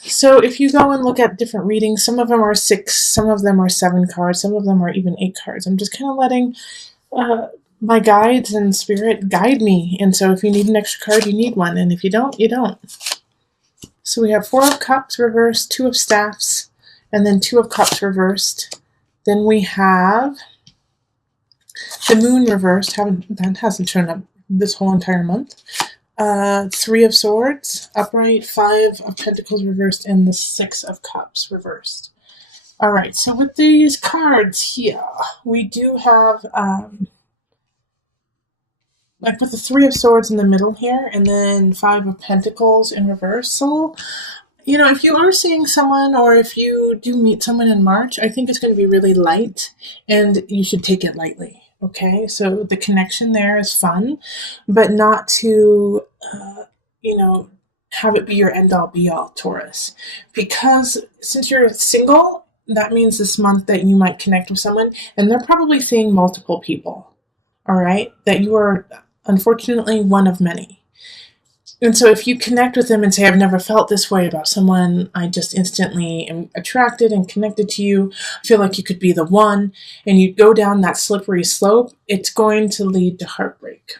So if you go and look at different readings, some of them are 6, some of them are 7 cards, some of them are even 8 cards. I'm just kind of letting uh, my guides and spirit guide me. And so if you need an extra card, you need one. And if you don't, you don't. So we have 4 of Cups reversed, 2 of Staffs, and then 2 of Cups reversed. Then we have the Moon reversed. That hasn't shown up this whole entire month. 3 of Swords upright, 5 of Pentacles reversed, and the 6 of Cups reversed. All right, so with these cards here, we do have, like with the 3 of Swords in the middle here, and then 5 of Pentacles in reversal. You know, if you are seeing someone, or if you do meet someone in March, I think it's going to be really light, and you should take it lightly. Okay, so the connection there is fun, but not to, have it be your end-all be-all, Taurus. Because since you're single, that means this month that you might connect with someone, and they're probably seeing multiple people, all right? That you are, unfortunately, one of many. And so if you connect with them and say, I've never felt this way about someone, I just instantly am attracted and connected to you, I feel like you could be the one, and you go down that slippery slope, it's going to lead to heartbreak.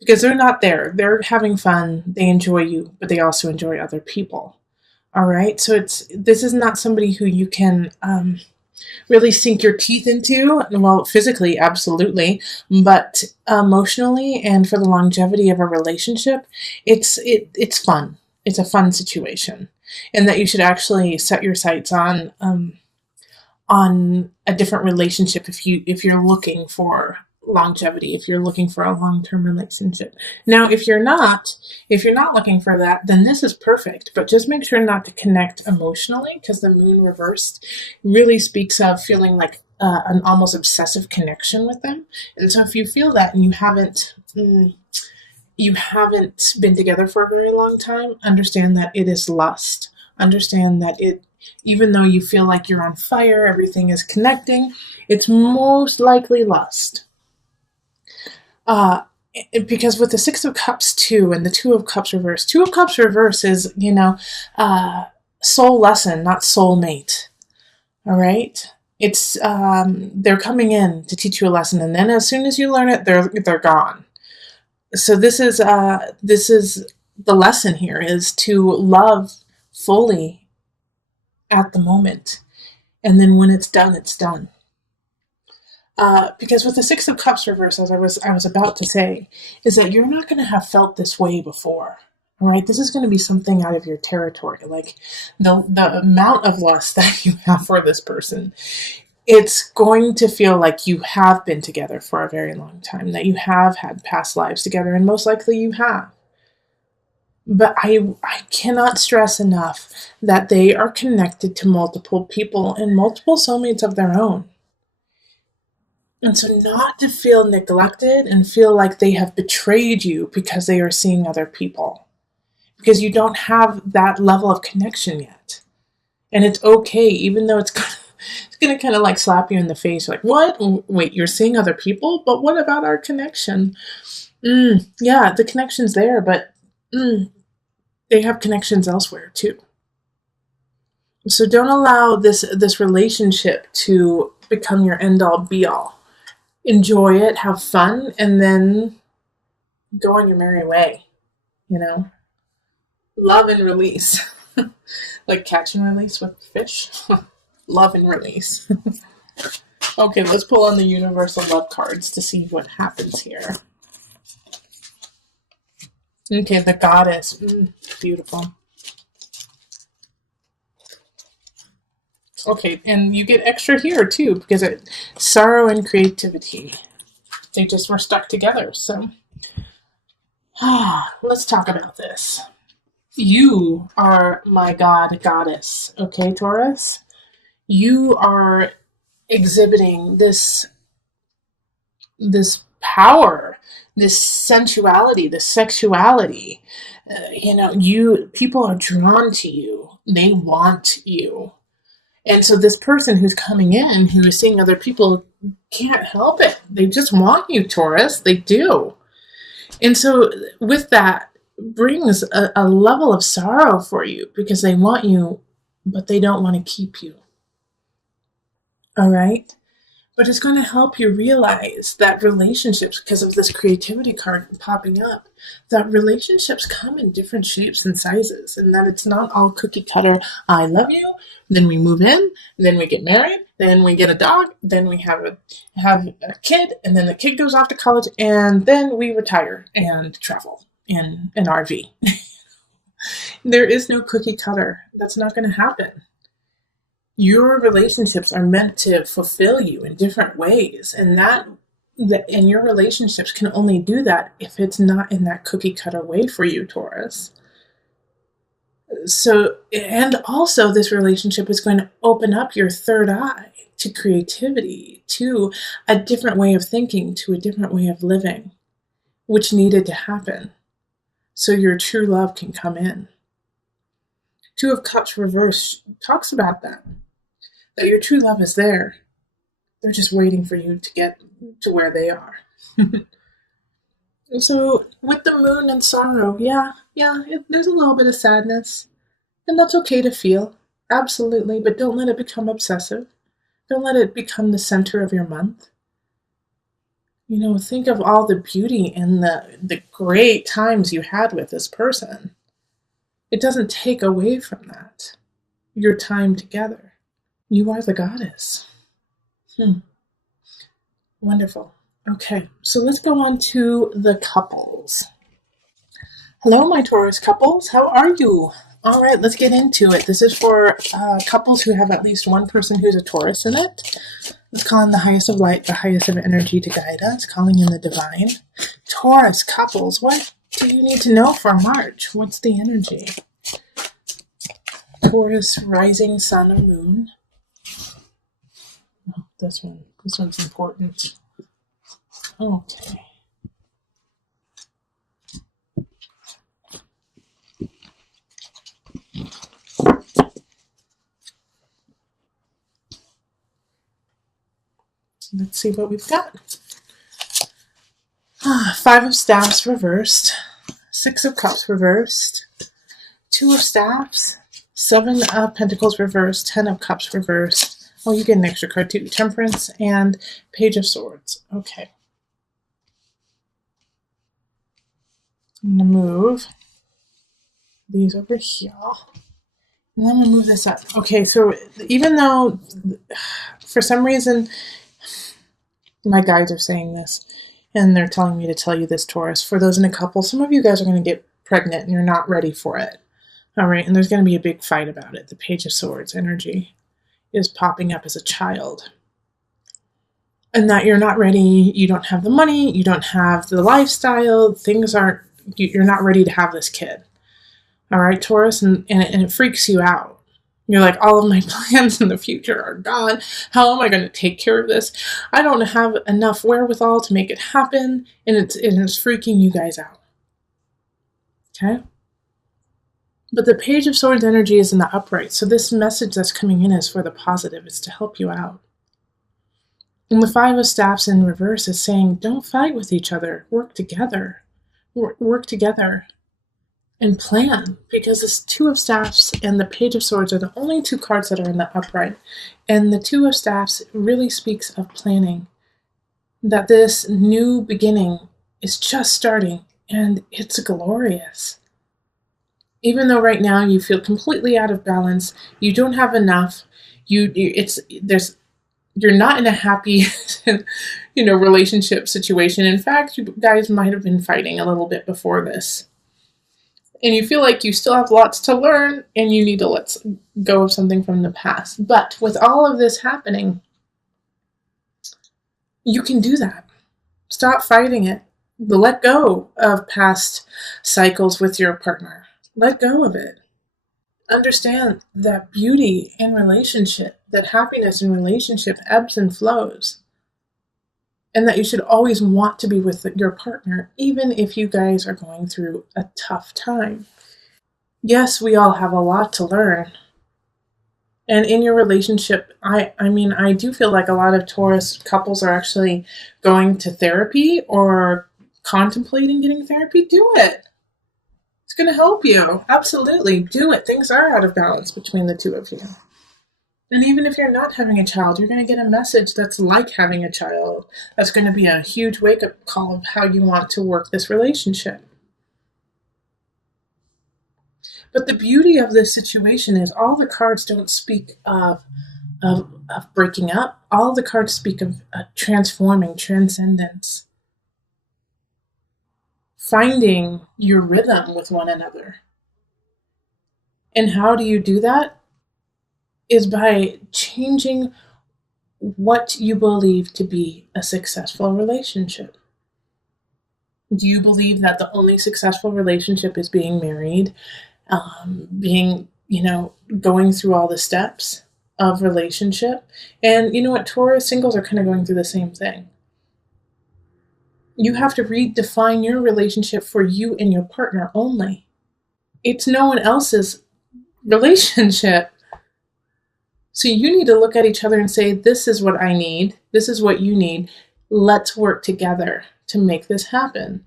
Because they're not there. They're having fun. They enjoy you, but they also enjoy other people. All right? So this is not somebody who you can really sink your teeth into. Well, physically, absolutely, but emotionally and for the longevity of a relationship, it's fun. It's a fun situation, and that you should actually set your sights on a different relationship if you're looking for longevity, if you're looking for a long-term relationship. Now, if you're not looking for that, then this is perfect, but just make sure not to connect emotionally, because the Moon reversed really speaks of feeling like an almost obsessive connection with them. And so if you feel that and you haven't been together for a very long time, understand that it is lust. Understand that even though you feel like you're on fire, everything is connecting, it's most likely lust. Because with the 6 of Cups too, and the 2 of Cups reverse, 2 of Cups reverse is, soul lesson, not soulmate. All right? It's, they're coming in to teach you a lesson, and then as soon as you learn it, they're gone. So this is the lesson here, is to love fully at the moment. And then when it's done, it's done. Because with the 6 of Cups reverse, as I was about to say, is that you're not going to have felt this way before. All right, this is going to be something out of your territory. Like the amount of lust that you have for this person, it's going to feel like you have been together for a very long time, that you have had past lives together, and most likely you have. But I cannot stress enough that they are connected to multiple people and multiple soulmates of their own. And so not to feel neglected and feel like they have betrayed you because they are seeing other people. Because you don't have that level of connection yet. And it's okay, even though it's going to kind of like slap you in the face. Like, what? Wait, you're seeing other people? But what about our connection? Yeah, the connection's there, but they have connections elsewhere too. So don't allow this relationship to become your end-all be-all. Enjoy it, have fun, and then go on your merry way, Love and release. Like catch and release with fish. Love and release. Okay, let's pull on the universal love cards to see what happens here. Okay, the Goddess. Beautiful. Okay, and you get extra here too, because sorrow and creativity. They just were stuck together, so. Let's talk about this. You are my goddess, okay, Taurus? You are exhibiting this power, this sensuality, this sexuality. People are drawn to you. They want you. And so this person who's coming in, who is seeing other people, can't help it. They just want you, Taurus. They do. And so with that, brings a level of sorrow for you because they want you, but they don't want to keep you. All right? But it's going to help you realize that relationships, because of this creativity card popping up, that relationships come in different shapes and sizes, and that it's not all cookie cutter. I love you, then we move in, then we get married, then we get a dog, then we have a kid, and then the kid goes off to college, and then we retire and travel in an RV. There is no cookie cutter. That's not going to happen. Your relationships are meant to fulfill you in different ways, and and your relationships can only do that if it's not in that cookie cutter way for you, Taurus. So, and also this relationship is going to open up your third eye to creativity, to a different way of thinking, to a different way of living, which needed to happen so your true love can come in. Two of Cups reverse talks about that your true love is there. They're just waiting for you to get to where they are. So with the moon and sorrow, there's a little bit of sadness. And that's okay to feel. Absolutely. But don't let it become obsessive. Don't let it become the center of your month. Think of all the beauty and the great times you had with this person. It doesn't take away from that. Your time together. You are the goddess. Wonderful. Okay, so let's go on to the couples. Hello, my Taurus couples. How are you? All right, let's get into it. This is for couples who have at least one person who's a Taurus in it. Let's call in the highest of light, the highest of energy to guide us, calling in the divine. Taurus couples, what do you need to know for March? What's the energy? Taurus, rising, sun, or moon. Oh, this one's important. Okay. Let's see what we've got. Five of Staffs reversed. Six of Cups reversed. Two of Staffs. Seven of Pentacles reversed. 10 of Cups reversed. Oh, you get an extra card too. Temperance and Page of Swords. Okay. I'm going to move these over here. And then I'm going to move this up. Okay, so even though for some reason my guides are saying this, and they're telling me to tell you this, Taurus, for those in a couple, some of you guys are going to get pregnant and you're not ready for it. All right, and there's going to be a big fight about it. The Page of Swords energy is popping up as a child. And that you're not ready, you don't have the money, you don't have the lifestyle, you're not ready to have this kid. All right, Taurus, and it freaks you out. You're like, all of my plans in the future are gone. How am I going to take care of this? I don't have enough wherewithal to make it happen, and it's freaking you guys out. Okay? But the Page of Swords energy is in the upright, so this message that's coming in is for the positive. It's to help you out. And the Five of Staffs in reverse is saying, don't fight with each other. Work together. Work together and plan. Because this Two of Staffs and the Page of Swords are the only two cards that are in the upright. And the Two of Staffs really speaks of planning. That this new beginning is just starting, and it's glorious. Even though right now you feel completely out of balance, you don't have enough, you're not in a happy, relationship situation. In fact, you guys might have been fighting a little bit before this. And you feel like you still have lots to learn and you need to let go of something from the past. But with all of this happening, you can do that. Stop fighting it. Let go of past cycles with your partner. Let go of it. Understand that beauty in relationship, that happiness in relationship ebbs and flows. And that you should always want to be with your partner, even if you guys are going through a tough time. Yes, we all have a lot to learn. And in your relationship, I do feel like a lot of Taurus couples are actually going to therapy or contemplating getting therapy. Do it. It's going to help you. Absolutely. Do it. Things are out of balance between the two of you. And even if you're not having a child, you're going to get a message that's like having a child. That's going to be a huge wake up call of how you want to work this relationship. But the beauty of this situation is all the cards don't speak of breaking up. All the cards speak of transforming, transcendence, finding your rhythm with one another. And how do you do that? Is by changing what you believe to be a successful relationship. Do you believe that the only successful relationship is being married, going through all the steps of relationship? And you know what? Taurus singles are kind of going through the same thing. You have to redefine your relationship for you and your partner only. It's no one else's relationship. So you need to look at each other and say, this is what I need. This is what you need. Let's work together to make this happen.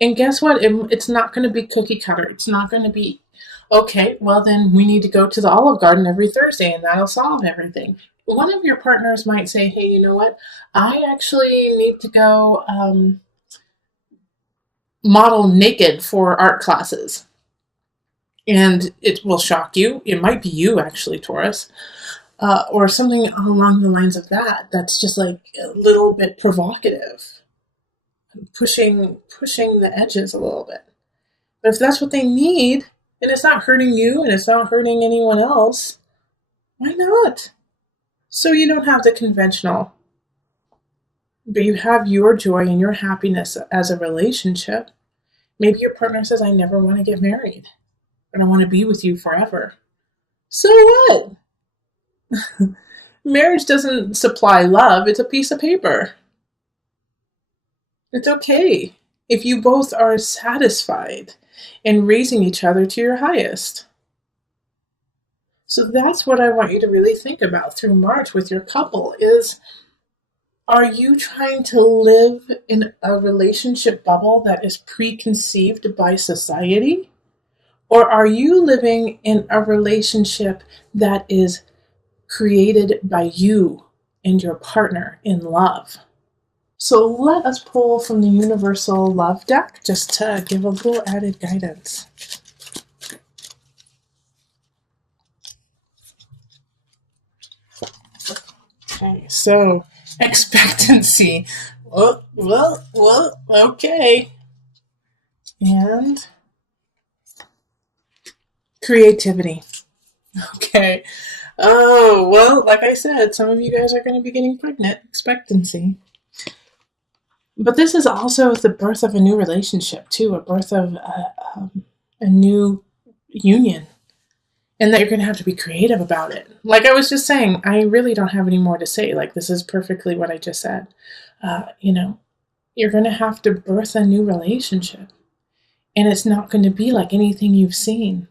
And guess what? It's not going to be cookie cutter. It's not going to be, okay, well then we need to go to the Olive Garden every Thursday and that'll solve everything. One of your partners might say, hey, you know what? I actually need to go model naked for art classes. And it will shock you. It might be you, actually, Taurus. Or something along the lines of that. That's just like a little bit provocative. Pushing the edges a little bit. But if that's what they need, and it's not hurting you and it's not hurting anyone else, why not? So you don't have the conventional, but you have your joy and your happiness as a relationship. Maybe your partner says, I never want to get married, but I want to be with you forever. So what? Marriage doesn't supply love, it's a piece of paper. It's okay if you both are satisfied in raising each other to your highest. So that's what I want you to really think about through March with your couple is, are you trying to live in a relationship bubble that is preconceived by society? Or are you living in a relationship that is created by you and your partner in love? So let us pull from the Universal Love deck just to give a little added guidance. Okay, so expectancy. Well, okay. And creativity. Okay. Oh, well, like I said, some of you guys are going to be getting pregnant. Expectancy. But this is also the birth of a new relationship, too, a birth of a new union. And that you're going to have to be creative about it. Like I was just saying, I really don't have any more to say. Like, this is perfectly what I just said. You're going to have to birth a new relationship. And it's not going to be like anything you've seen.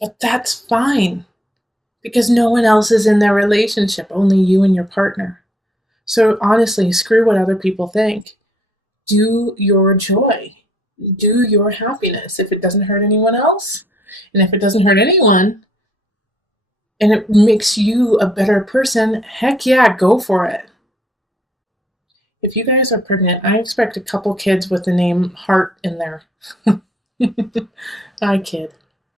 But that's fine. Because no one else is in their relationship, only you and your partner. So honestly, screw what other people think. Do your joy. Do your happiness. If it doesn't hurt anyone else, and if it doesn't hurt anyone, and it makes you a better person, heck yeah, go for it. If you guys are pregnant, I expect a couple kids with the name Heart in there. I kid.